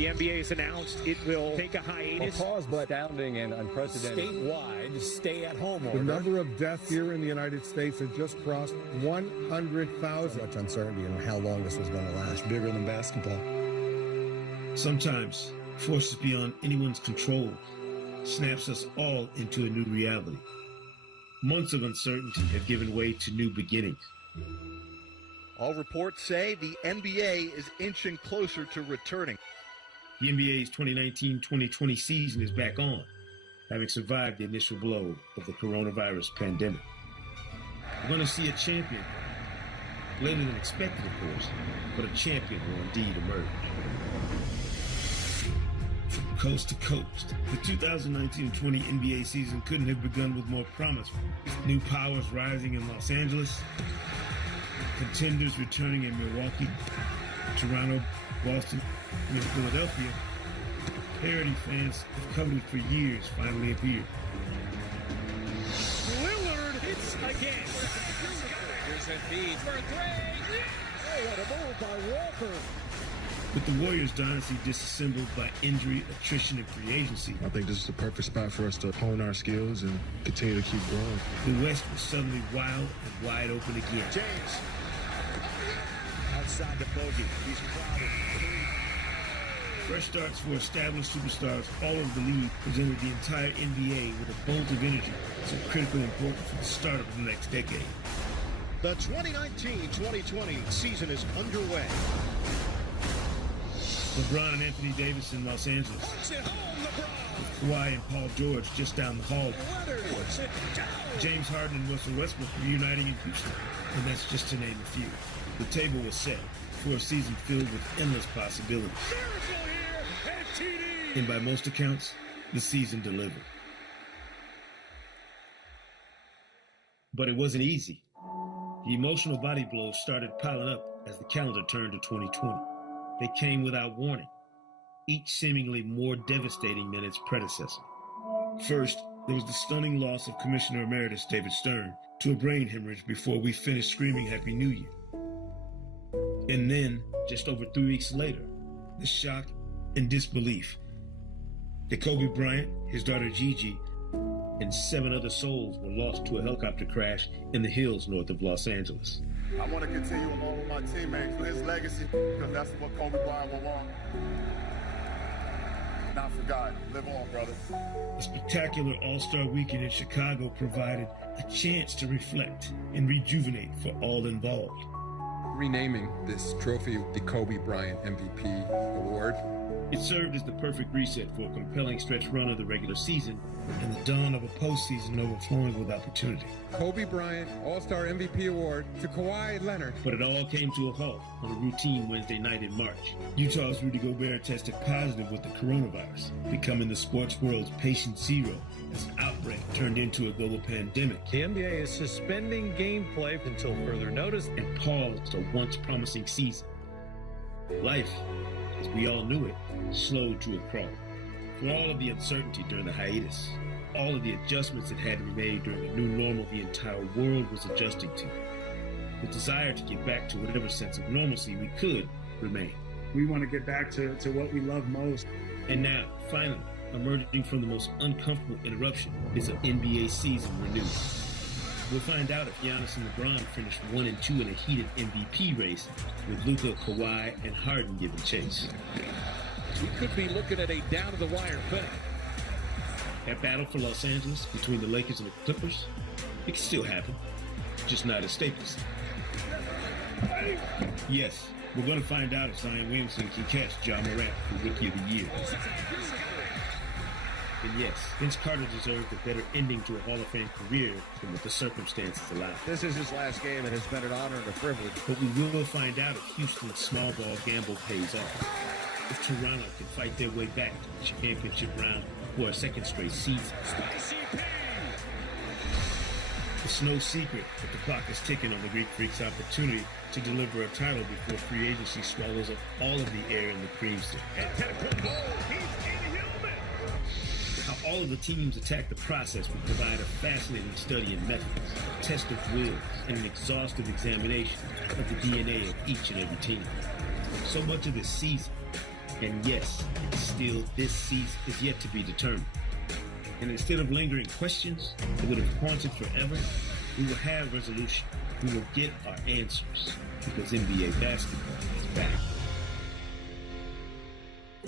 The NBA has announced it will take a hiatus. A pause, but astounding and unprecedented. Statewide stay-at-home order. The number of deaths here in the United States has just crossed 100,000. Much uncertainty in how long this was going to last. Bigger than basketball. Sometimes forces beyond anyone's control snaps us all into a new reality. Months of uncertainty have given way to new beginnings. All reports say the NBA is inching closer to returning. The NBA's 2019-2020 season is back on, having survived the initial blow of the coronavirus pandemic. We're going to see a champion, later than expected, of course, but a champion will indeed emerge. From coast to coast, the 2019-20 NBA season couldn't have begun with more promise. New powers rising in Los Angeles, contenders returning in Milwaukee, Toronto, Boston, and Philadelphia. Parity fans have coveted for years finally appeared. Lillard hits again. Here's Embiid for three. Oh, what a move by Walker. With the Warriors' dynasty disassembled by injury, attrition, and free agency, I think this is the perfect spot for us to hone our skills and continue to keep growing. the West was suddenly wild and wide open again. James. Outside the bogey. He's crowded. Fresh starts for established superstars all over the league presented the entire NBA with a bolt of energy so critically important for the start of the next decade. The 2019-2020 season is underway. LeBron and Anthony Davis in Los Angeles. Puts it home, LeBron. With Kawhi and Paul George just down the hall. Leonard puts it down. James Harden and Russell Westbrook reuniting in Houston. And that's just to name a few. The table was set for a season filled with endless possibilities. Miracle here at TD. And by most accounts, the season delivered. But it wasn't easy. The emotional body blows started piling up as the calendar turned to 2020. They came without warning, each seemingly more devastating than its predecessor. First, there was the stunning loss of Commissioner Emeritus David Stern to a brain hemorrhage before we finished screaming Happy New Year. And then, just over 3 weeks later, the shock and disbelief that Kobe Bryant, his daughter Gigi, and 7 other souls were lost to a helicopter crash in the hills north of Los Angeles. I want to continue along with my teammates for his legacy because that's what Kobe Bryant will want. Not forgotten. Live on, brother. A spectacular All-Star weekend in Chicago provided a chance to reflect and rejuvenate for all involved. Renaming this trophy the Kobe Bryant MVP Award. It served as the perfect reset for a compelling stretch run of the regular season and the dawn of a postseason overflowing with opportunity. Kobe Bryant All-Star MVP Award to Kawhi Leonard. But it all came to a halt on a routine Wednesday night in March. Utah's Rudy Gobert tested positive with the coronavirus, becoming the sports world's patient zero as the outbreak turned into a global pandemic. The NBA is suspending gameplay until further notice and paused a once promising season. Life, as we all knew it, slowed to a crawl. For all of the uncertainty during the hiatus, all of the adjustments that had to be made during the new normal the entire world was adjusting to, the desire to get back to whatever sense of normalcy we could remain. We want to get back to what we love most. And now, finally, emerging from the most uncomfortable interruption is an NBA season renewed. We'll find out if Giannis and LeBron finished 1 and 2 in a heated MVP race, with Luka, Kawhi, and Harden giving chase. We could be looking at a down-to-the-wire finish. That battle for Los Angeles between the Lakers and the Clippers, it can still happen, just not at Staples. Yes, we're going to find out if Zion Williamson can catch Ja Morant for Rookie of the Year. And yes, Vince Carter deserved a better ending to a Hall of Fame career than what the circumstances allowed. This is his last game, and it's been an honor and a privilege. But we will find out if Houston's small ball gamble pays off. If Toronto can fight their way back to the championship round for a second straight season. It's no secret that the clock is ticking on the Greek Freak's opportunity to deliver a title before free agency swallows up all of the air in the creamstick. How all of the teams attack the process will provide a fascinating study in methods, a test of wills, and an exhaustive examination of the DNA of each and every team. So much of this season And yes, still this season is yet to be determined. And instead of lingering questions that would have haunted forever, we will have resolution. We will get our answers because NBA basketball is back.